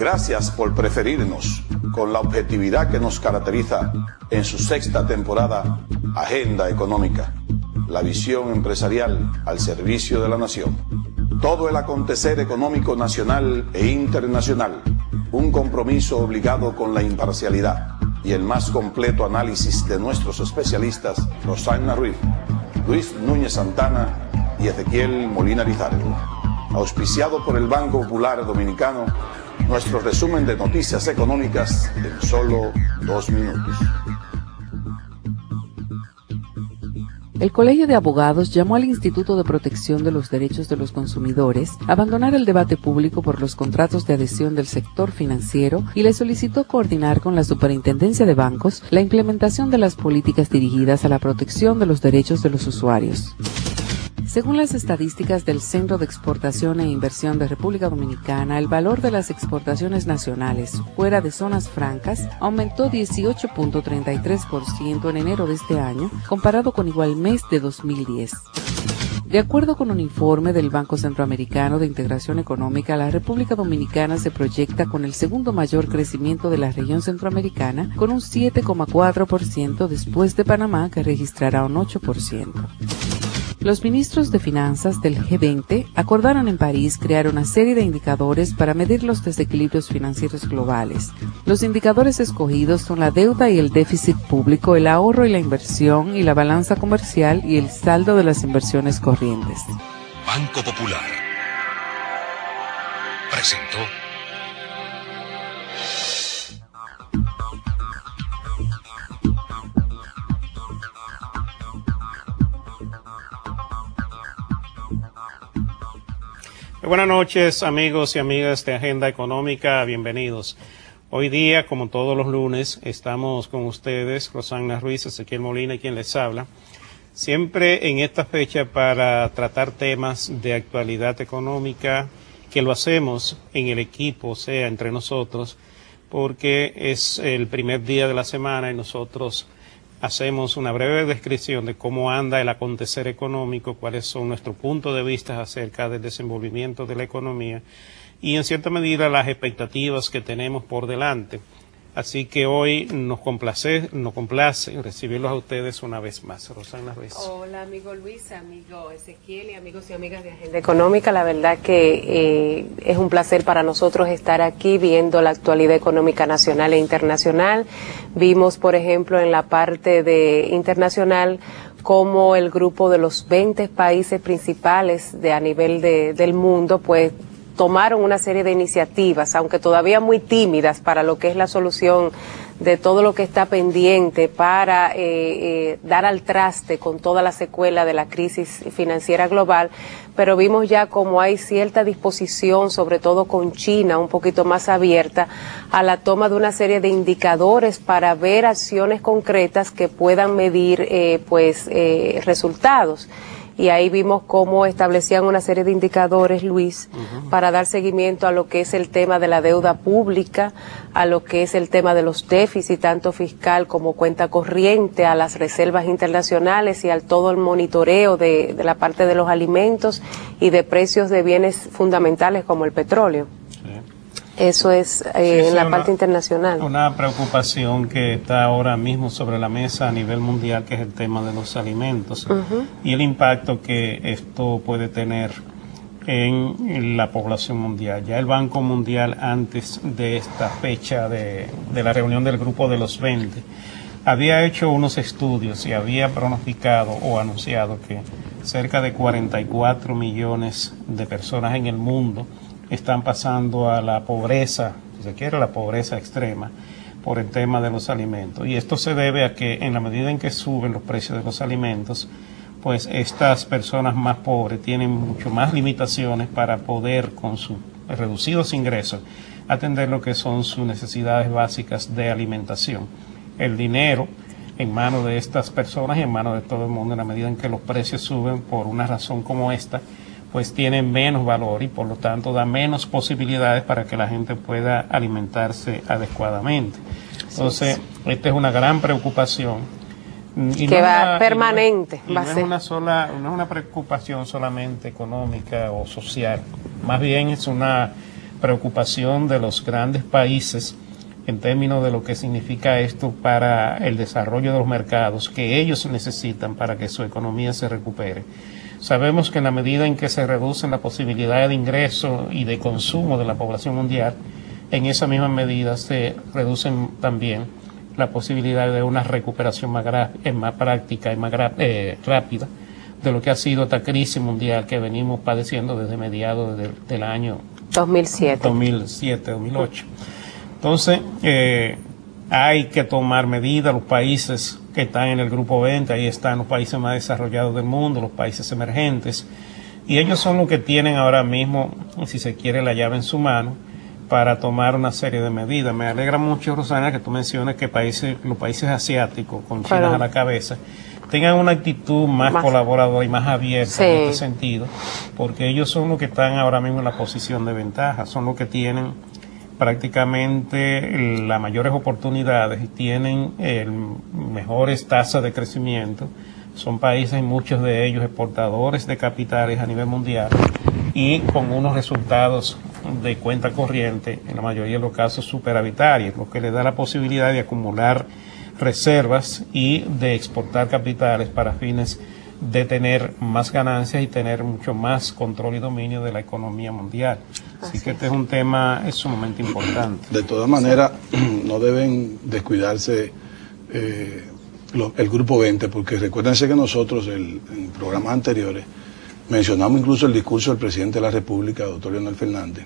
Gracias por preferirnos con la objetividad que nos caracteriza en su sexta temporada, Agenda Económica, la visión empresarial al servicio de la nación. Todo el acontecer económico nacional e internacional, un compromiso obligado con la imparcialidad y el más completo análisis de nuestros especialistas Rosana Ruiz, Luis Núñez Santana y Ezequiel Molina Lizardo. Auspiciado por el Banco Popular Dominicano, nuestro resumen de noticias económicas en solo 2 minutos. El Colegio de Abogados llamó al Instituto de Protección de los Derechos de los Consumidores a abandonar el debate público por los contratos de adhesión del sector financiero y le solicitó coordinar con la Superintendencia de Bancos la implementación de las políticas dirigidas a la protección de los derechos de los usuarios. Según las estadísticas del Centro de Exportación e Inversión de República Dominicana, el valor de las exportaciones nacionales fuera de zonas francas aumentó 18.33% en enero de este año, comparado con igual mes de 2010. De acuerdo con un informe del Banco Centroamericano de Integración Económica, la República Dominicana se proyecta con el segundo mayor crecimiento de la región centroamericana, con un 7,4% después de Panamá, que registrará un 8%. Los ministros de Finanzas del G20 acordaron en París crear una serie de indicadores para medir los desequilibrios financieros globales. Los indicadores escogidos son la deuda y el déficit público, el ahorro y la inversión, y la balanza comercial y el saldo de las inversiones corrientes. Banco Popular presentó Buenas noches, amigos y amigas de Agenda Económica, bienvenidos. Hoy día, como todos los lunes, estamos con ustedes, Rosana Ruiz, Ezequiel Molina y quien les habla, siempre en esta fecha para tratar temas de actualidad económica, que lo hacemos en el equipo, o sea, entre nosotros, porque es el primer día de la semana y nosotros hacemos una breve descripción de cómo anda el acontecer económico, cuáles son nuestros puntos de vista acerca del desenvolvimiento de la economía y en cierta medida las expectativas que tenemos por delante. Así que hoy nos complace recibirlos a ustedes una vez más. Rosana Ruiz. Hola, amigo Luis, amigo Ezequiel y amigos y amigas de Agenda Económica. La verdad que es un placer para nosotros estar aquí viendo la actualidad económica nacional e internacional. Vimos, por ejemplo, en la parte de internacional, cómo el grupo de los 20 países principales a nivel del mundo, pues, tomaron una serie de iniciativas, aunque todavía muy tímidas para lo que es la solución de todo lo que está pendiente para dar al traste con toda la secuela de la crisis financiera global, pero vimos ya como hay cierta disposición, sobre todo con China, un poquito más abierta a la toma de una serie de indicadores para ver acciones concretas que puedan medir resultados. Y ahí vimos cómo establecían una serie de indicadores, Luis, para dar seguimiento a lo que es el tema de la deuda pública, a lo que es el tema de los déficits, tanto fiscal como cuenta corriente, a las reservas internacionales y al todo el monitoreo de la parte de los alimentos y de precios de bienes fundamentales como el petróleo. Eso es en la parte internacional. Una preocupación que está ahora mismo sobre la mesa a nivel mundial, que es el tema de los alimentos y el impacto que esto puede tener en la población mundial. Ya el Banco Mundial, antes de esta fecha de la reunión del grupo de los 20, había hecho unos estudios y había pronosticado o anunciado que cerca de 44 millones de personas en el mundo están pasando a la pobreza, si se quiere, la pobreza extrema, por el tema de los alimentos. Y esto se debe a que en la medida en que suben los precios de los alimentos, pues estas personas más pobres tienen mucho más limitaciones para poder, con sus reducidos ingresos, atender lo que son sus necesidades básicas de alimentación. El dinero en manos de estas personas y en manos de todo el mundo, en la medida en que los precios suben por una razón como esta, pues tiene menos valor y por lo tanto da menos posibilidades para que la gente pueda alimentarse adecuadamente. Entonces, esta es una gran preocupación. Y que va permanente. No es una preocupación solamente económica o social, más bien es una preocupación de los grandes países en términos de lo que significa esto para el desarrollo de los mercados que ellos necesitan para que su economía se recupere. Sabemos que en la medida en que se reducen las posibilidades de ingreso y de consumo de la población mundial, en esa misma medida se reducen también la posibilidad de una recuperación más práctica y más rápida de lo que ha sido esta crisis mundial que venimos padeciendo desde mediados del año 2007-2008. Entonces, hay que tomar medidas. Los países que están en el grupo 20, ahí están los países más desarrollados del mundo, los países emergentes, y ellos son los que tienen ahora mismo, si se quiere, la llave en su mano para tomar una serie de medidas. Me alegra mucho, Rosana, que tú menciones que los países asiáticos, con China a la cabeza, tengan una actitud más colaboradora y más abierta en este sentido, porque ellos son los que están ahora mismo en la posición de ventaja, son los que tienen prácticamente las mayores oportunidades y tienen mejores tasas de crecimiento. Son países, muchos de ellos, exportadores de capitales a nivel mundial y con unos resultados de cuenta corriente, en la mayoría de los casos superavitarios, lo que les da la posibilidad de acumular reservas y de exportar capitales para fines de tener más ganancias y tener mucho más control y dominio de la economía mundial. Así que este es un tema sumamente importante. De todas maneras, no deben descuidarse el Grupo 20, porque recuérdense que nosotros en programas anteriores mencionamos incluso el discurso del presidente de la República, doctor Leonel Fernández,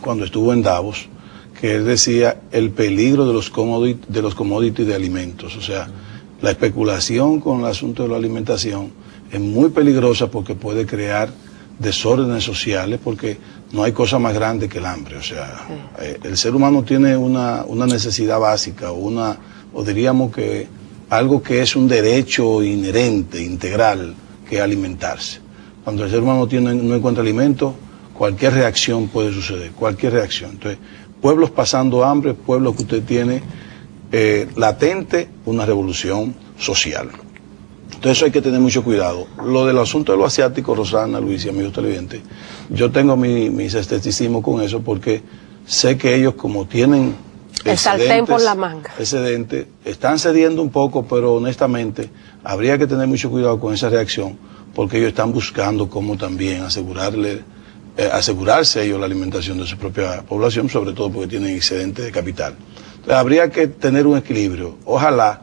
cuando estuvo en Davos, que él decía el peligro de los commodities de alimentos. O sea, la especulación con el asunto de la alimentación es muy peligrosa porque puede crear desórdenes sociales, porque no hay cosa más grande que el hambre. O sea, el ser humano tiene una necesidad básica, o diríamos que algo que es un derecho inherente, integral, que es alimentarse. Cuando el ser humano no encuentra alimento, cualquier reacción puede suceder, cualquier reacción. Entonces, pueblos pasando hambre, pueblos que usted tiene latente una revolución social. Entonces eso hay que tener mucho cuidado. Lo del asunto de lo asiático, Rosana, Luis y amigos televidentes, yo tengo mis escepticismos con eso, porque sé que ellos, como tienen excedentes, están cediendo un poco, pero honestamente habría que tener mucho cuidado con esa reacción, porque ellos están buscando cómo también asegurarse ellos la alimentación de su propia población, sobre todo porque tienen excedente de capital. Entonces, habría que tener un equilibrio. Ojalá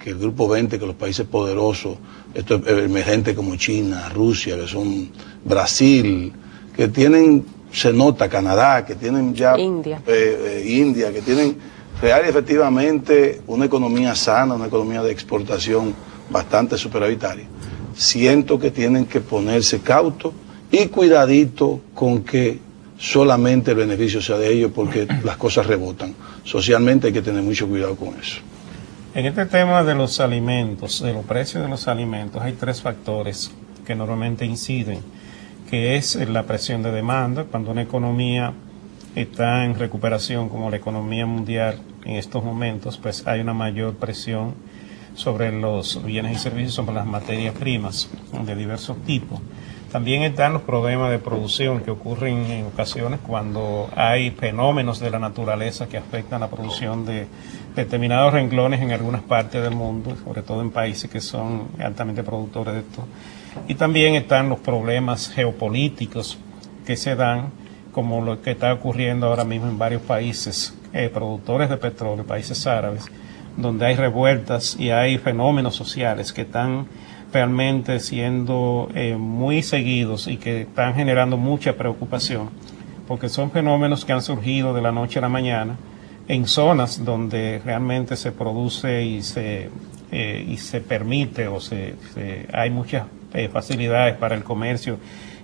que el Grupo 20, que los países poderosos, estos emergentes como China, Rusia, que son Brasil, que tienen, se nota, Canadá, que tienen ya India, que tienen real y efectivamente una economía sana, una economía de exportación bastante superavitaria. Siento que tienen que ponerse cautos y cuidadito con que solamente el beneficio sea de ellos, porque las cosas rebotan. Socialmente hay que tener mucho cuidado con eso. En este tema de los alimentos, de los precios de los alimentos, hay tres factores que normalmente inciden, que es la presión de demanda. Cuando una economía está en recuperación, como la economía mundial en estos momentos, pues hay una mayor presión sobre los bienes y servicios, sobre las materias primas de diversos tipos. También están los problemas de producción que ocurren en ocasiones cuando hay fenómenos de la naturaleza que afectan la producción de determinados renglones en algunas partes del mundo, sobre todo en países que son altamente productores de esto. Y también están los problemas geopolíticos que se dan, como lo que está ocurriendo ahora mismo en varios países productores de petróleo, países árabes, donde hay revueltas y hay fenómenos sociales que están realmente siendo muy seguidos y que están generando mucha preocupación, porque son fenómenos que han surgido de la noche a la mañana en zonas donde realmente se produce y se permite hay muchas facilidades para el comercio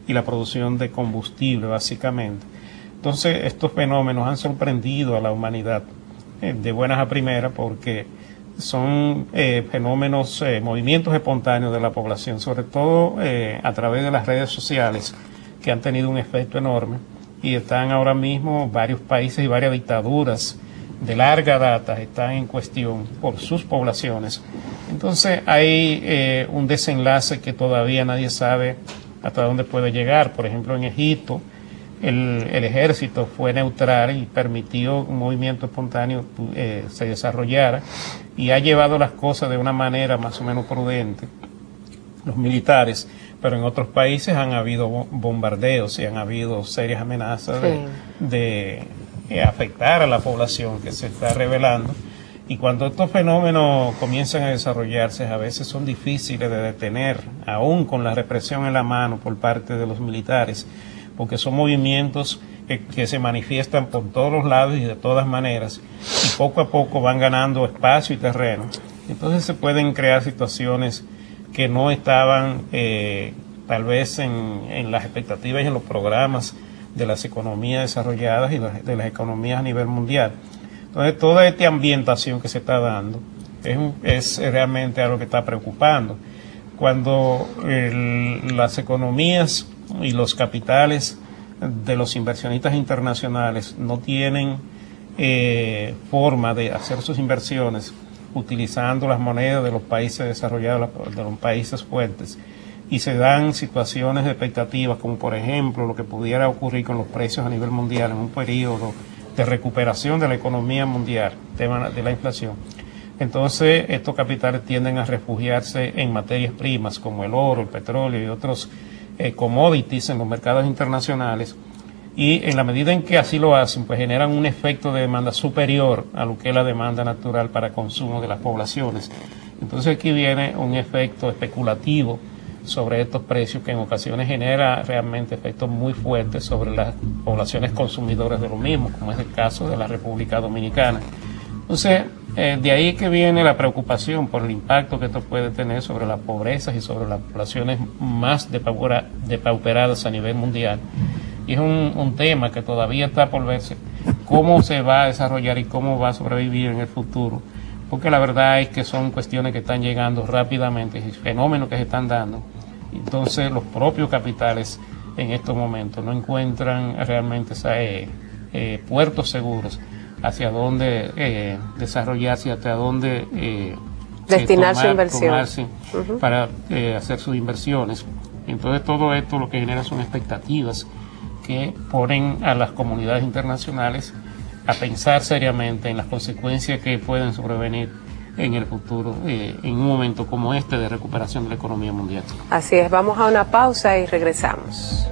y la producción de combustible, básicamente. Entonces, estos fenómenos han sorprendido a la humanidad de buenas a primeras, porque son fenómenos, movimientos espontáneos de la población, sobre todo a través de las redes sociales, que han tenido un efecto enorme, y están ahora mismo varios países y varias dictaduras de larga data están en cuestión por sus poblaciones. Entonces hay un desenlace que todavía nadie sabe hasta dónde puede llegar. Por ejemplo, en Egipto el ejército fue neutral y permitió un movimiento espontáneo se desarrollara y ha llevado las cosas de una manera más o menos prudente, los militares, pero en otros países han habido bombardeos y han habido serias amenazas de afectar a la población que se está revelando. Y cuando estos fenómenos comienzan a desarrollarse, a veces son difíciles de detener, aún con la represión en la mano por parte de los militares, porque son movimientos que se manifiestan por todos los lados y de todas maneras, y poco a poco van ganando espacio y terreno. Entonces se pueden crear situaciones que no estaban tal vez en las expectativas y en los programas de las economías desarrolladas y de las economías a nivel mundial. Entonces toda esta ambientación que se está dando es realmente algo que está preocupando. Cuando las economías y los capitales de los inversionistas internacionales no tienen forma de hacer sus inversiones utilizando las monedas de los países desarrollados, de los países fuertes, y se dan situaciones de expectativas como por ejemplo lo que pudiera ocurrir con los precios a nivel mundial en un periodo de recuperación de la economía mundial, tema de la inflación. Entonces estos capitales tienden a refugiarse en materias primas como el oro, el petróleo y otros commodities en los mercados internacionales, y en la medida en que así lo hacen, pues generan un efecto de demanda superior a lo que es la demanda natural para consumo de las poblaciones. Entonces aquí viene un efecto especulativo sobre estos precios que en ocasiones genera realmente efectos muy fuertes sobre las poblaciones consumidoras de lo mismo, como es el caso de la República Dominicana. Entonces, de ahí que viene la preocupación por el impacto que esto puede tener sobre las pobrezas y sobre las poblaciones más depauperadas a nivel mundial. Y es un tema que todavía está por verse cómo se va a desarrollar y cómo va a sobrevivir en el futuro, porque la verdad es que son cuestiones que están llegando rápidamente, fenómenos que se están dando. Entonces los propios capitales en estos momentos no encuentran realmente puertos seguros hacia dónde desarrollarse, hacia dónde destinar su inversión para hacer sus inversiones. Entonces todo esto lo que genera son expectativas que ponen a las comunidades internacionales a pensar seriamente en las consecuencias que pueden sobrevenir en el futuro, en un momento como este de recuperación de la economía mundial. Así es, vamos a una pausa y regresamos.